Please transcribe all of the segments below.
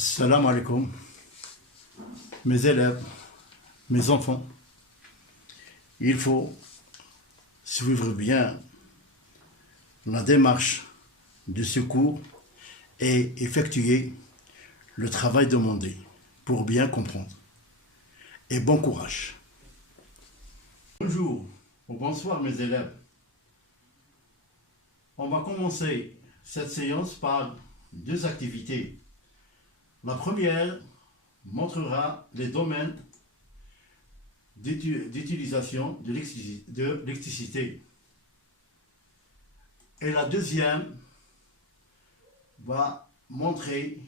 Salam alaikum, mes élèves, mes enfants. Il faut suivre bien la démarche de ce cours et effectuer le travail demandé pour bien comprendre. Et bon courage. Bonjour ou bonsoir mes élèves. On va commencer cette séance par deux activités. La première montrera les domaines d'utilisation de l'électricité. Et la deuxième va montrer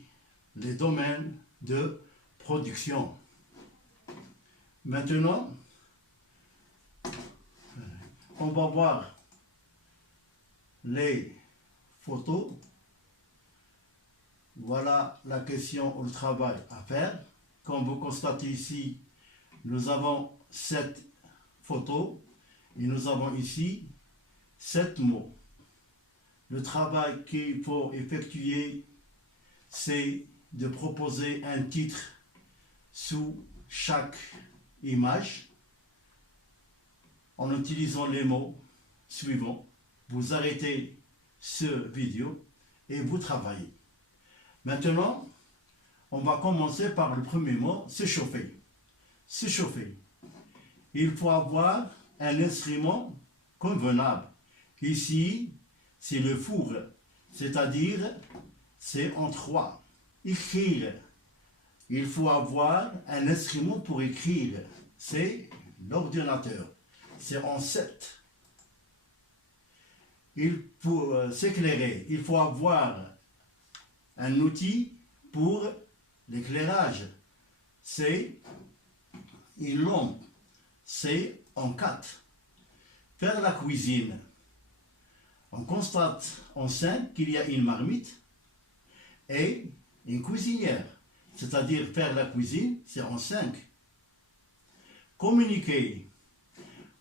les domaines de production. Maintenant, on va voir les photos. Voilà la question ou le travail à faire. Comme vous constatez ici, nous avons 7 photos et nous avons ici 7 mots. Le travail qu'il faut effectuer, c'est de proposer un titre sous chaque image en utilisant les mots suivants. Vous arrêtez ce vidéo et vous travaillez. Maintenant, on va commencer par le premier mot, s'échauffer. S'échauffer. Il faut avoir un instrument convenable. Ici, c'est le four, c'est-à-dire c'est en 3. Écrire. Il faut avoir un instrument pour écrire. C'est l'ordinateur. C'est en 7. Il faut s'éclairer. Il faut avoir un outil pour l'éclairage. C'est une lampe. C'est en 4. Faire la cuisine. On constate en 5 qu'il y a une marmite et une cuisinière. C'est-à-dire faire la cuisine, c'est en 5. Communiquer.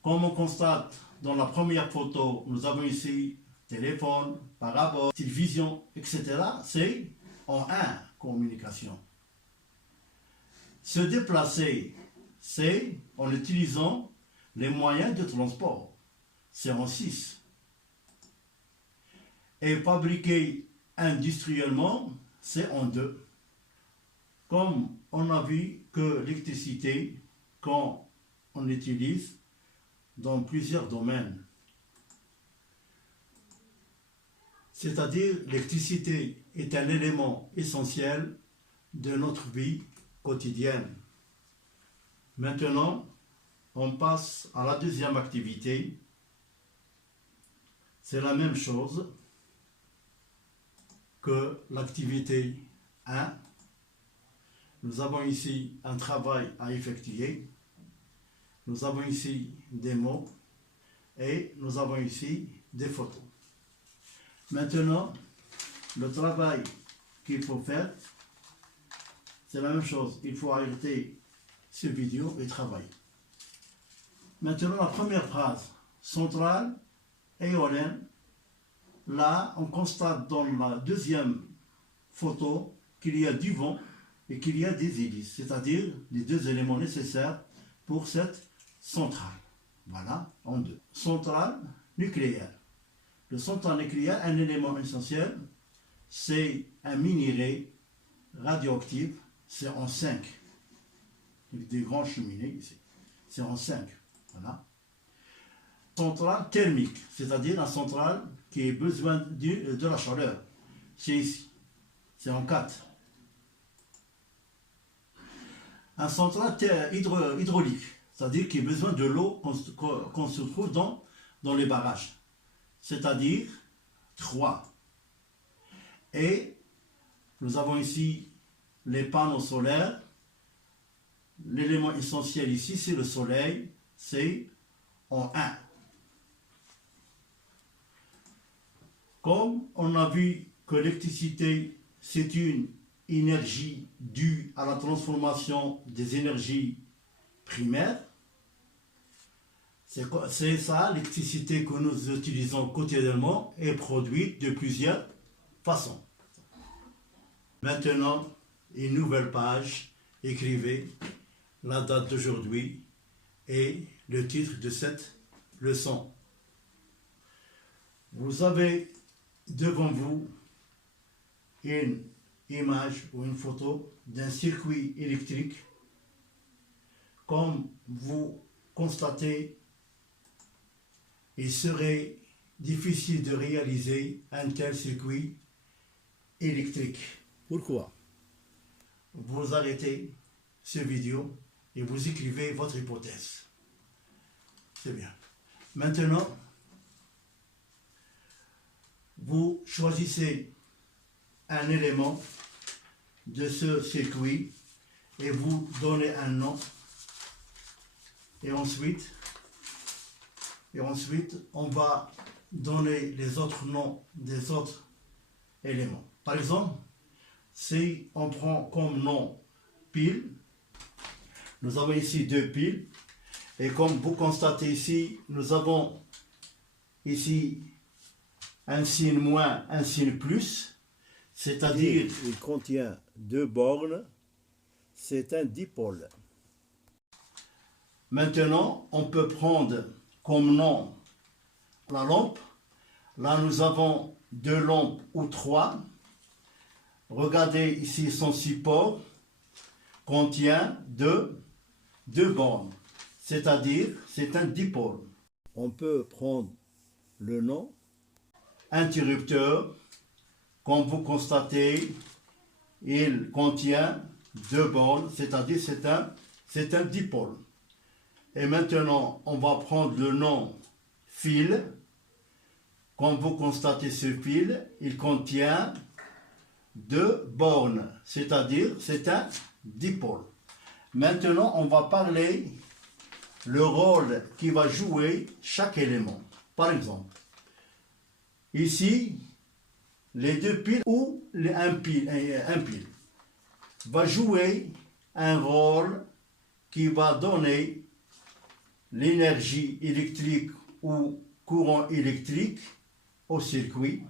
Comme on constate dans la première photo, nous avons ici téléphone, parabole, télévision, etc. C'est en 1, communication. Se déplacer, c'est en utilisant les moyens de transport. C'est en 6. Et fabriquer industriellement, c'est en 2. Comme on a vu que l'électricité, quand on l'utilise dans plusieurs domaines, c'est-à-dire l'électricité est un élément essentiel de notre vie quotidienne. Maintenant, on passe à la deuxième activité. C'est la même chose que l'activité 1. Nous avons ici un travail à effectuer. Nous avons ici des mots et nous avons ici des photos. Maintenant, le travail qu'il faut faire, c'est la même chose. Il faut arrêter cette vidéo et travailler. Maintenant, la première phrase, centrale éolienne. Là, on constate dans la deuxième photo qu'il y a du vent et qu'il y a des hélices, c'est-à-dire les deux éléments nécessaires pour cette centrale. Voilà, en 2. Centrale nucléaire. Le centrale nucléaire, un élément essentiel, c'est un minerai radioactif, c'est en 5. Avec des grands cheminées ici. C'est en 5. Voilà. Centrale thermique, c'est-à-dire un centrale qui a besoin de la chaleur. C'est ici. C'est en 4. Un centrale hydraulique, c'est-à-dire qui a besoin de l'eau qu'on se trouve dans les barrages. C'est-à-dire 3. Et nous avons ici les panneaux solaires. L'élément essentiel ici, c'est le soleil. C'est en 1. Comme on a vu que l'électricité, c'est une énergie due à la transformation des énergies primaires, c'est ça, l'électricité que nous utilisons quotidiennement est produite de plusieurs façons. Maintenant, une nouvelle page, écrivez la date d'aujourd'hui et le titre de cette leçon. Vous avez devant vous une image ou une photo d'un circuit électrique. Comme vous constatez, il serait difficile de réaliser un tel circuit électrique. Pourquoi? Vous arrêtez cette vidéo et vous écrivez votre hypothèse. C'est bien. Maintenant, vous choisissez un élément de ce circuit et vous donnez un nom. Et ensuite, on va donner les autres noms des autres éléments. Par exemple, si on prend comme nom pile, nous avons ici deux piles. Et comme vous constatez ici, nous avons ici un signe moins, un signe plus. C'est-à-dire, il contient deux bornes. C'est un dipôle. Maintenant, on peut prendre comme nom la lampe. Là, nous avons deux lampes ou trois. Regardez ici, son support contient deux bornes. C'est-à-dire, c'est un dipôle. On peut prendre le nom interrupteur. Comme vous constatez, il contient deux bornes, c'est-à-dire c'est un dipôle. Et maintenant, on va prendre le nom fil. Comme vous constatez ce fil, il contient deux bornes, c'est-à-dire c'est un dipôle. Maintenant, on va parler le rôle qui va jouer chaque élément. Par exemple, ici, les deux piles ou un pile va jouer un rôle qui va donner l'énergie électrique ou courant électrique au circuit.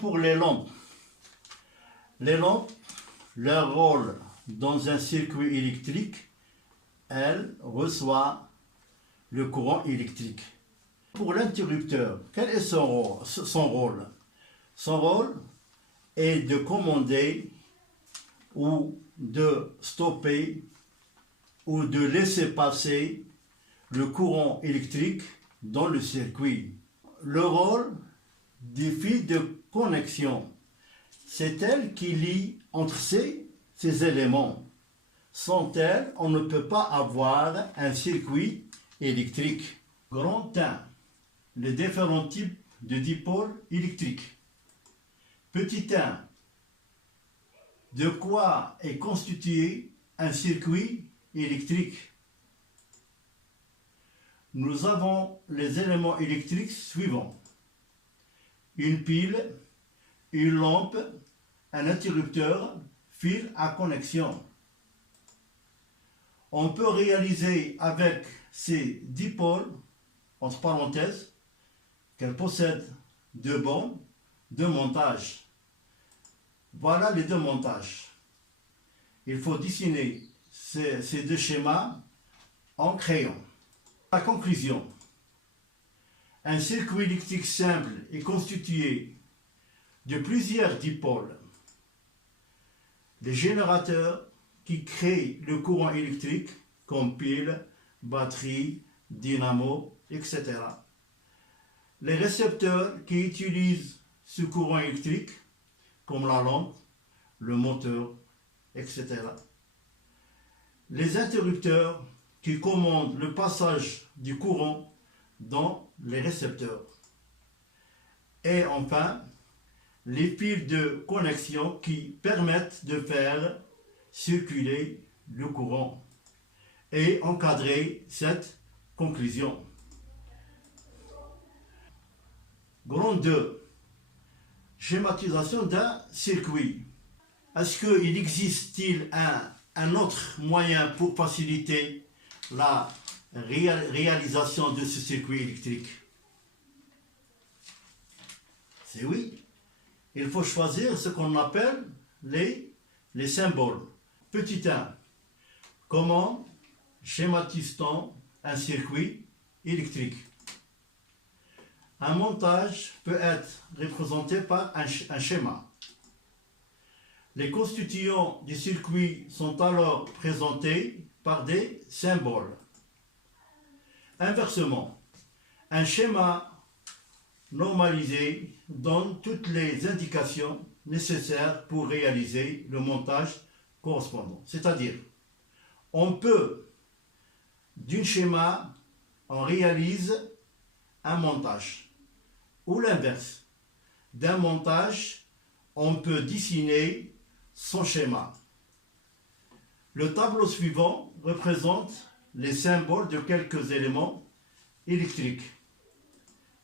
Pour les lampes, leur rôle dans un circuit électrique, elles reçoivent le courant électrique. Pour l'interrupteur, quel est son rôle? Son rôle est de commander ou de stopper ou de laisser passer le courant électrique dans le circuit. Le rôle des fils de connexion, c'est elle qui lie entre ces éléments. Sans elle, on ne peut pas avoir un circuit électrique. Grand 1, les différents types de dipôles électriques. Petit 1, de quoi est constitué un circuit électrique? Nous avons les éléments électriques suivants: une pile, une lampe, un interrupteur, fil à connexion. On peut réaliser avec ces dipôles, entre parenthèses, qu'elles possèdent deux bornes, deux montages. Voilà les deux montages. Il faut dessiner ces deux schémas en crayon. La conclusion: un circuit électrique simple est constitué de plusieurs dipôles. Les générateurs qui créent le courant électrique, comme pile, batterie, dynamo, etc. Les récepteurs qui utilisent ce courant électrique, comme la lampe, le moteur, etc. Les interrupteurs qui commandent le passage du courant dans les récepteurs. Et enfin, les fils de connexion qui permettent de faire circuler le courant et encadrer cette conclusion. Grand 2. Schématisation d'un circuit. Est-ce qu'il existe-t-il un autre moyen pour faciliter la réalisation de ce circuit électrique? C'est oui. Il faut choisir ce qu'on appelle les les symboles. Petit 1. Comment schématise-t-on un circuit électrique? Un montage peut être représenté par un schéma. Les constituants du circuit sont alors présentés par des symboles. Inversement, un schéma normalisé donne toutes les indications nécessaires pour réaliser le montage correspondant. C'est-à-dire, on peut, d'un schéma, on réalise un montage. Ou l'inverse, d'un montage, on peut dessiner son schéma. Le tableau suivant représente les symboles de quelques éléments électriques.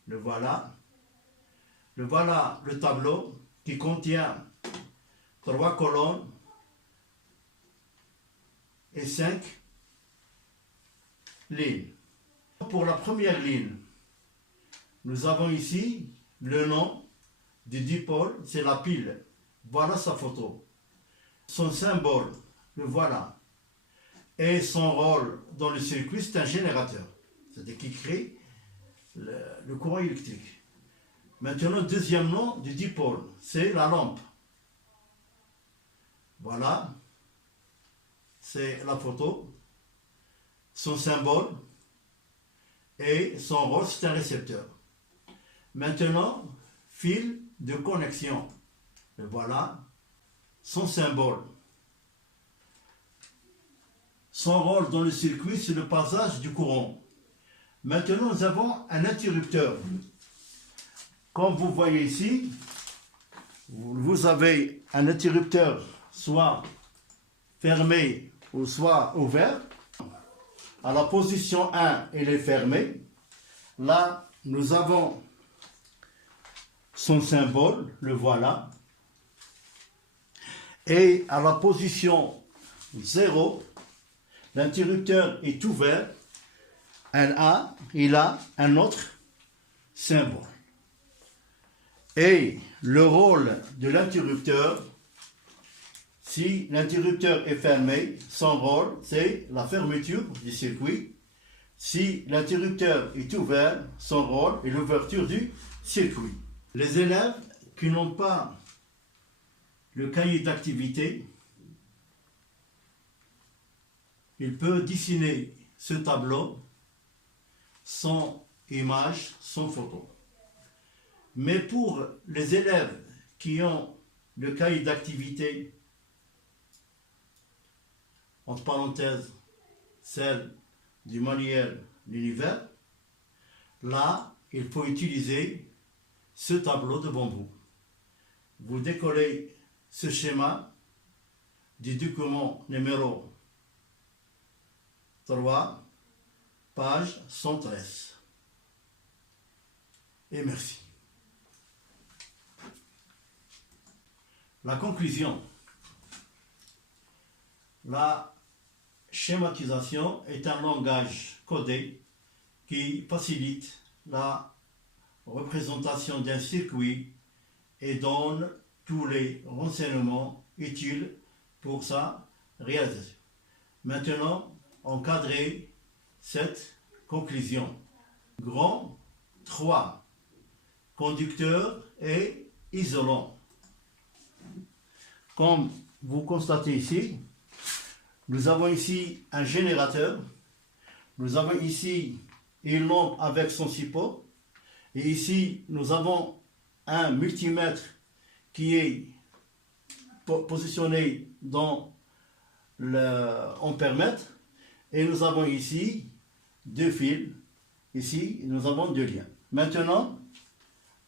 Le voilà. Le voilà le tableau qui contient 3 colonnes et 5 lignes. Pour la première ligne, nous avons ici le nom du dipôle, c'est la pile. Voilà sa photo. Son symbole, le voilà. Et son rôle dans le circuit, c'est un générateur. C'est-à-dire qui crée le courant électrique. Maintenant, le deuxième nom du dipôle, c'est la lampe. Voilà. C'est la photo. Son symbole et son rôle, c'est un récepteur. Maintenant, fil de connexion. Et voilà son symbole. Son rôle dans le circuit, c'est le passage du courant. Maintenant, nous avons un interrupteur. Comme vous voyez ici, vous avez un interrupteur soit fermé ou soit ouvert. À la position 1, il est fermé. Là, nous avons son symbole, le voilà. Et à la position 0, l'interrupteur est ouvert. Il a un autre symbole. Et le rôle de l'interrupteur, si l'interrupteur est fermé, son rôle, c'est la fermeture du circuit. Si l'interrupteur est ouvert, son rôle est l'ouverture du circuit. Les élèves qui n'ont pas le cahier d'activité, ils peuvent dessiner ce tableau sans image, sans photo. Mais pour les élèves qui ont le cahier d'activité, entre parenthèses, celle du manuel L'Univers, là, il faut utiliser ce tableau devant vous. Vous décollez ce schéma du document numéro 3, page 113. Et merci. La conclusion. La schématisation est un langage codé qui facilite la représentation d'un circuit et donne tous les renseignements utiles pour sa réalisation. Maintenant, encadrez cette conclusion. Grand 3. Conducteur et isolant. Comme vous constatez ici, nous avons ici un générateur. Nous avons ici une lampe avec son support. Et ici, nous avons un multimètre qui est positionné dans l'ampèremètre. Et nous avons ici 2 fils. Ici, nous avons 2 liens. Maintenant,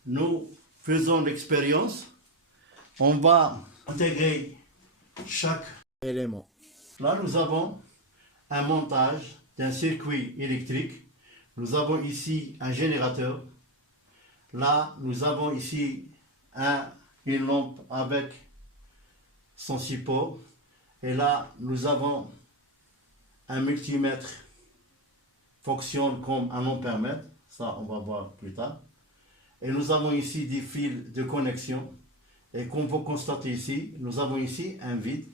nous faisons l'expérience. On va intégrer chaque élément. Là, nous avons un montage d'un circuit électrique. Nous avons ici un générateur. Là, nous avons ici une lampe avec son support. Et là, nous avons un multimètre fonctionne comme un ampèremètre. Ça, on va voir plus tard. Et nous avons ici des fils de connexion. Et comme vous constatez ici, nous avons ici un vide.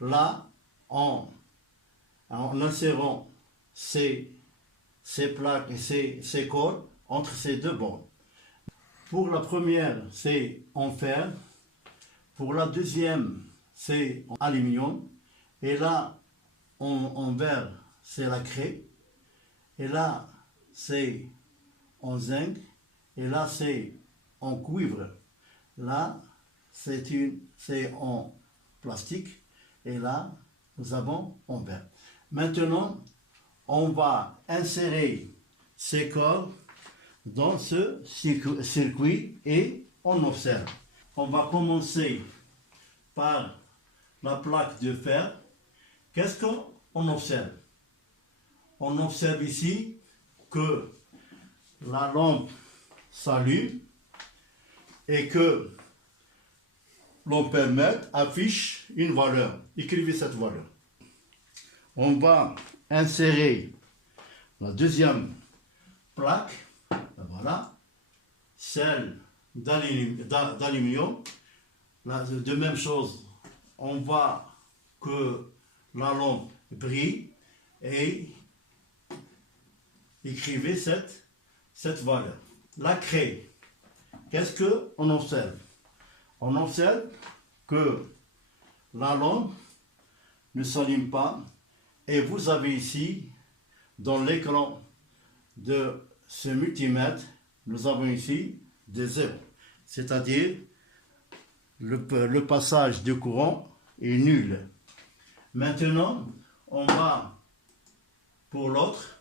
là, en insérant ces plaques et ces cols entre ces deux bornes. Pour la première, c'est en fer. Pour la deuxième, c'est en aluminium. Et là, en verre, c'est la craie. Et là, c'est en zinc. Et là, c'est en cuivre. Là, c'est en plastique. Et là, nous avons en verre. Maintenant, on va insérer ces corps dans ce circuit et on observe. On va commencer par la plaque de fer. Qu'est-ce qu'on observe? On observe ici que la lampe s'allume et que l'ampèremètre affiche une valeur. Écrivez cette valeur. On va insérer la deuxième plaque, voilà, celle d'aluminium. De même chose, on voit que la lampe brille et écrivez cette valeur. La craie, qu'est-ce qu'on observe? On observe que la lampe ne s'allume pas et vous avez ici, dans l'écran de ce multimètre, nous avons ici des zéros, c'est-à-dire le passage de courant est nul. Maintenant, on va pour l'autre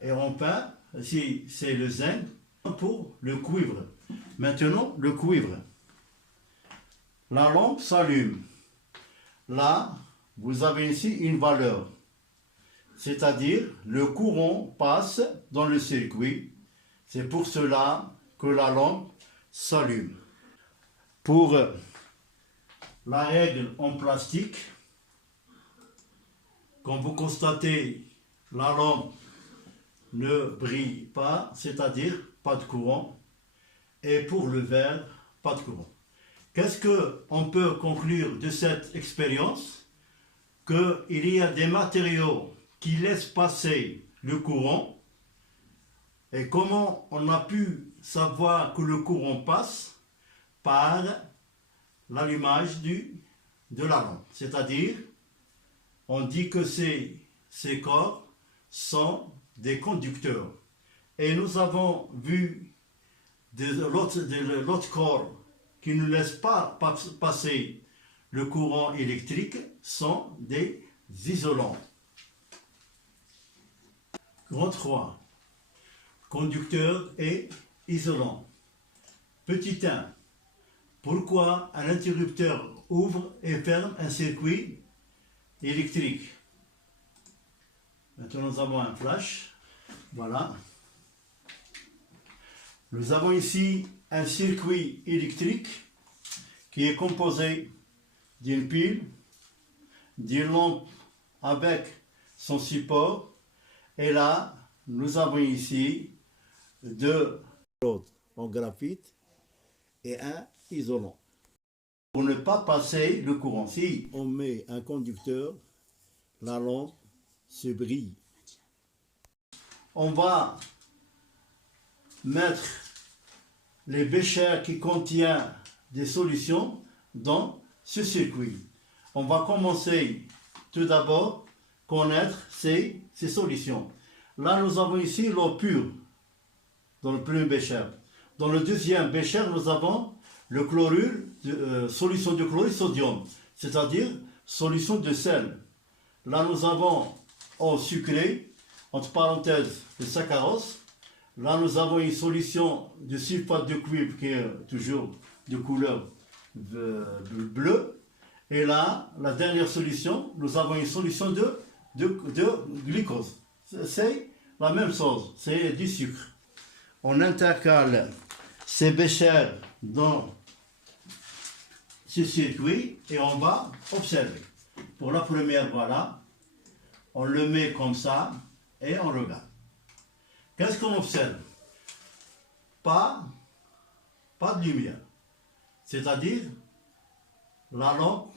et on peint, ici c'est le zinc, pour le cuivre. Maintenant, le cuivre. La lampe s'allume. Là, vous avez ici une valeur, c'est-à-dire le courant passe dans le circuit. C'est pour cela que la lampe s'allume. Pour la règle en plastique, comme vous constatez, la lampe ne brille pas, c'est-à-dire pas de courant, et pour le verre, pas de courant. Qu'est-ce qu'on peut conclure de cette expérience? Qu'il y a des matériaux qui laissent passer le courant. Et comment on a pu savoir que le courant passe? Par l'allumage de la lampe. C'est-à-dire, on dit que ces corps sont des conducteurs. Et nous avons vu l'autre corps qui ne laisse pas passer le courant électrique sont des isolants. Grand 3. Conducteur et isolant. Petit 1. Pourquoi un interrupteur ouvre et ferme un circuit électrique? Maintenant, nous avons un flash. Voilà. Nous avons ici un circuit électrique qui est composé d'une pile, d'une lampe avec son support. Et là, nous avons ici deux en graphite et un isolant. Pour ne pas passer le courant, si on met un conducteur, la lampe se brille. On va mettre les béchers qui contiennent des solutions dans ce circuit. On va commencer tout d'abord connaître ces solutions. Là, nous avons ici l'eau pure dans le premier bécher. Dans le deuxième bécher, nous avons le chlorure, solution de chlorure sodium, c'est-à-dire solution de sel. Là, nous avons eau sucrée, entre parenthèses, le saccharose. Là, nous avons une solution de sulfate de cuivre qui est toujours de couleur bleue. Et là, la dernière solution, nous avons une solution de glucose. C'est la même chose, c'est du sucre. On intercale ces béchers dans ce circuit et on va observer. Pour la première, voilà, on le met comme ça et on regarde. Qu'est-ce qu'on observe? Pas de lumière. C'est-à-dire, la lampe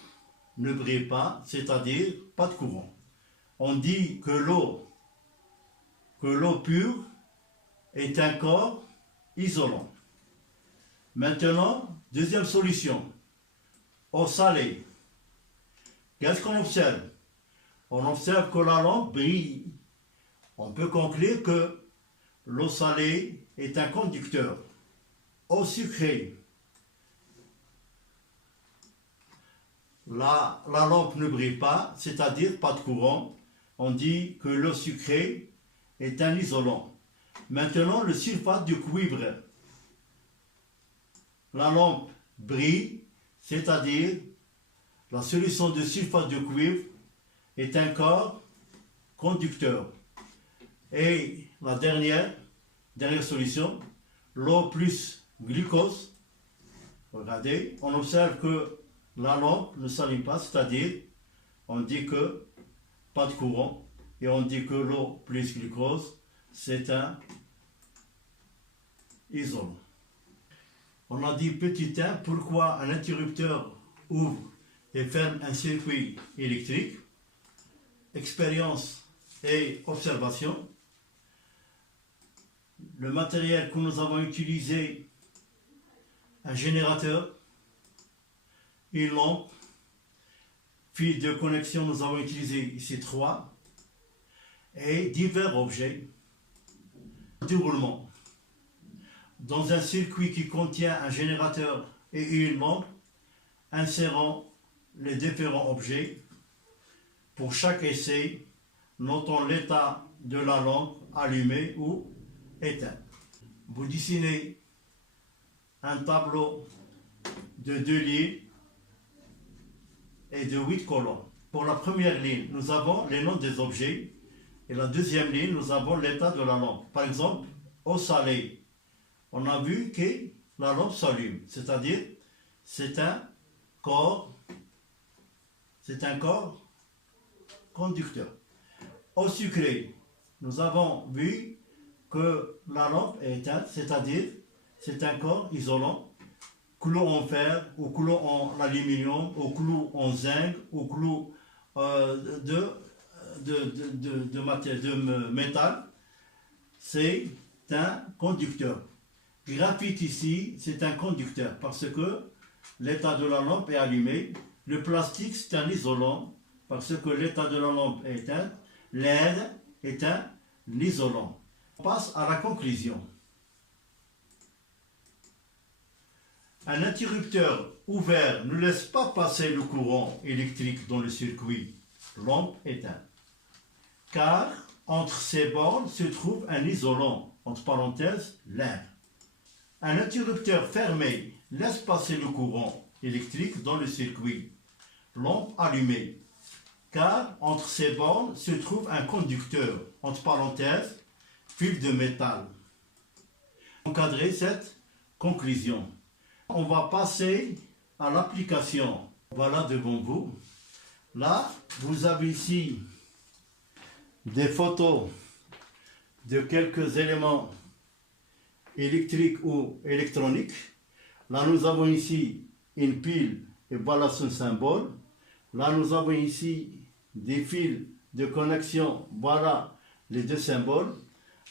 ne brille pas, c'est-à-dire pas de courant. On dit que l'eau pure est un corps isolant. Maintenant, deuxième solution, eau salée. Qu'est-ce qu'on observe? On observe que la lampe brille. On peut conclure que l'eau salée est un conducteur. Eau sucrée. La lampe ne brille pas, c'est-à-dire pas de courant. On dit que l'eau sucrée est un isolant. Maintenant, le sulfate de cuivre. La lampe brille, c'est-à-dire la solution de sulfate de cuivre est un corps conducteur. Et la dernière solution, l'eau plus glucose. Regardez, on observe que la lampe ne s'allume pas, c'est-à-dire on dit que pas de courant et on dit que l'eau plus glucose c'est un isolant. On a dit petit 1, pourquoi un interrupteur ouvre et ferme un circuit électrique. Expérience et observation. Le matériel que nous avons utilisé, un générateur, une lampe, fil de connexion, nous avons utilisé ici 3, et divers objets de roulement. Dans un circuit qui contient un générateur et une lampe, insérons les différents objets. Pour chaque essai, notons l'état de la lampe allumée ou éteinte. Vous dessinez un tableau de 2 lignes et de 8 colonnes. Pour la première ligne, nous avons les noms des objets et la deuxième ligne, nous avons l'état de la lampe. Par exemple, eau salée, on a vu que la lampe s'allume, c'est-à-dire c'est un corps conducteur. Eau sucrée, nous avons vu que la lampe est éteinte, c'est-à-dire c'est un corps isolant, clou en fer, ou clou en aluminium, ou clou en zinc, ou clou de métal, c'est un conducteur. Graphite ici, c'est un conducteur parce que l'état de la lampe est allumé. Le plastique, c'est un isolant parce que l'état de la lampe est éteint. L'air est un isolant. On passe à la conclusion. Un interrupteur ouvert ne laisse pas passer le courant électrique dans le circuit lampe éteinte, car entre ces bornes se trouve un isolant, entre parenthèses, l'air. Un interrupteur fermé laisse passer le courant électrique dans le circuit lampe allumée, car entre ces bornes se trouve un conducteur, entre parenthèses, fil de métal. Encadrer cette conclusion. On va passer à l'application. Voilà devant vous. Là, vous avez ici des photos de quelques éléments électriques ou électroniques. Là, nous avons ici une pile et voilà son symbole. Là, nous avons ici des fils de connexion. Voilà les deux symboles.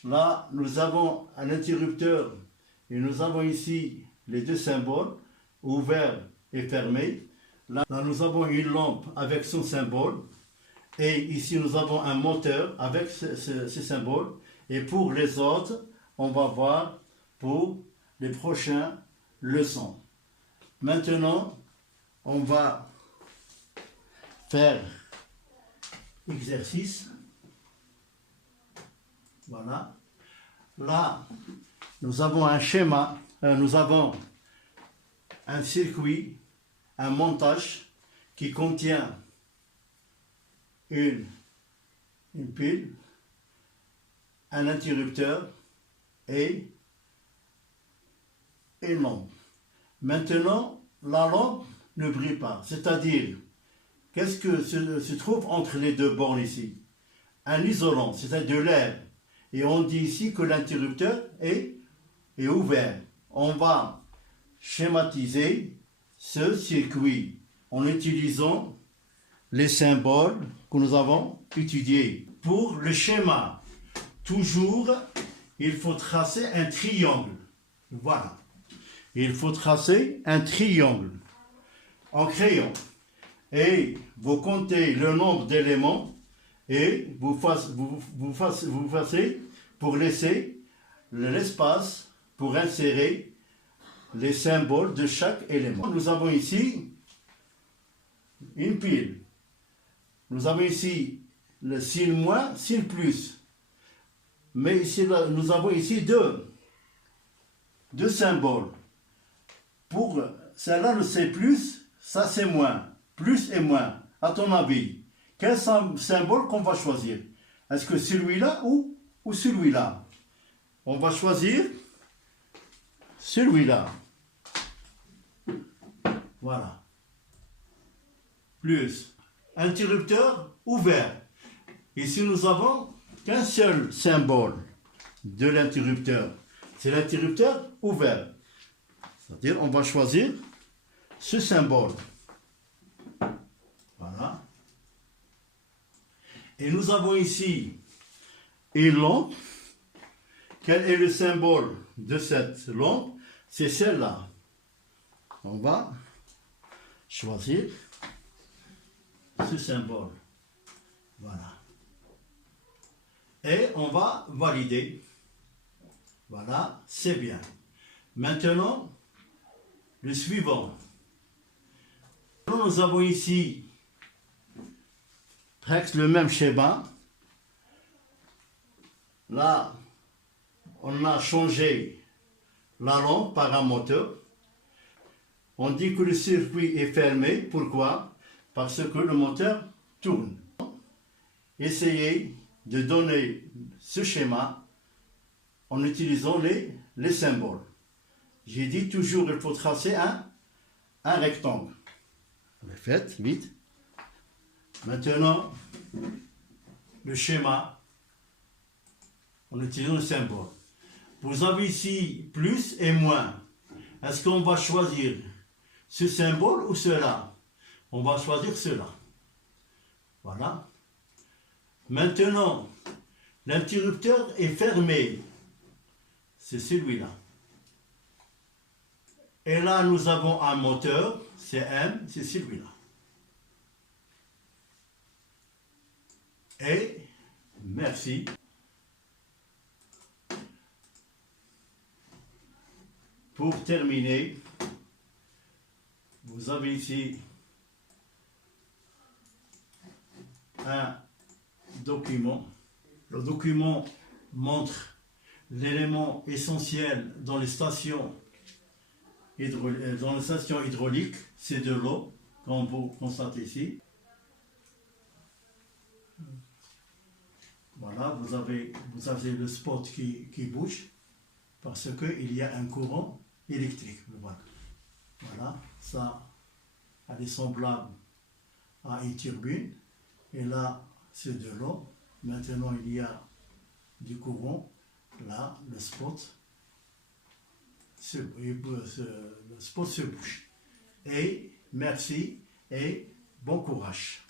Là, nous avons un interrupteur et nous avons ici les deux symboles, ouvert et fermé. Là, nous avons une lampe avec son symbole. Et ici, nous avons un moteur avec ce symbole. Et pour les autres, on va voir pour les prochaines leçons. Maintenant, on va faire exercice. Voilà. Là, nous avons un schéma, nous avons un circuit, un montage qui contient une pile, un interrupteur et une lampe. Maintenant, la lampe ne brille pas, c'est-à-dire, qu'est-ce que se trouve entre les deux bornes ici? Un isolant, c'est-à-dire de l'air. Et on dit ici que l'interrupteur est ouvert. On va schématiser ce circuit en utilisant les symboles que nous avons étudiés. Pour le schéma, toujours, il faut tracer un triangle. Voilà. Il faut tracer un triangle en crayon. Et vous comptez le nombre d'éléments et vous facez pour laisser l'espace pour insérer les symboles de chaque élément. Nous avons ici une pile. Nous avons ici le signe moins, signe plus. Mais ici, nous avons ici deux symboles. Pour celle-là, c'est plus, ça c'est moins. Plus et moins. À ton avis, quel symbole qu'on va choisir? Est-ce que celui-là ou celui-là? On va choisir celui-là. Voilà. Plus. Interrupteur ouvert. Ici, nous avons qu'un seul symbole de l'interrupteur. C'est l'interrupteur ouvert. C'est-à-dire, on va choisir ce symbole. Voilà. Et nous avons ici une lampe. Quel est le symbole de cette lampe? C'est celle-là. On va choisir ce symbole. Voilà. Et on va valider. Voilà, c'est bien. Maintenant, le suivant. Nous avons ici presque le même schéma. Là, on a changé la lampe par un moteur. On dit que le circuit est fermé. Pourquoi? Parce que le moteur tourne. Essayez de donner ce schéma en utilisant les symboles. J'ai dit toujours il faut tracer un rectangle. Faites vite. Maintenant, le schéma en utilisant le symbole. Vous avez ici plus et moins. Est-ce qu'on va choisir ce symbole ou cela? On va choisir cela. Voilà. Maintenant, l'interrupteur est fermé. C'est celui-là. Et là, nous avons un moteur, c'est M, c'est celui-là. Et merci. Pour terminer, vous avez ici un document. Le document montre l'élément essentiel dans les stations hydrauliques, c'est de l'eau, comme vous constatez ici. Voilà, vous avez le spot qui bouge parce qu'il y a un courant électrique. Voilà, ça, elle est semblable à une turbine. Et là, c'est de l'eau. Maintenant, il y a du courant. Là, le spot se bouge. Et merci et bon courage.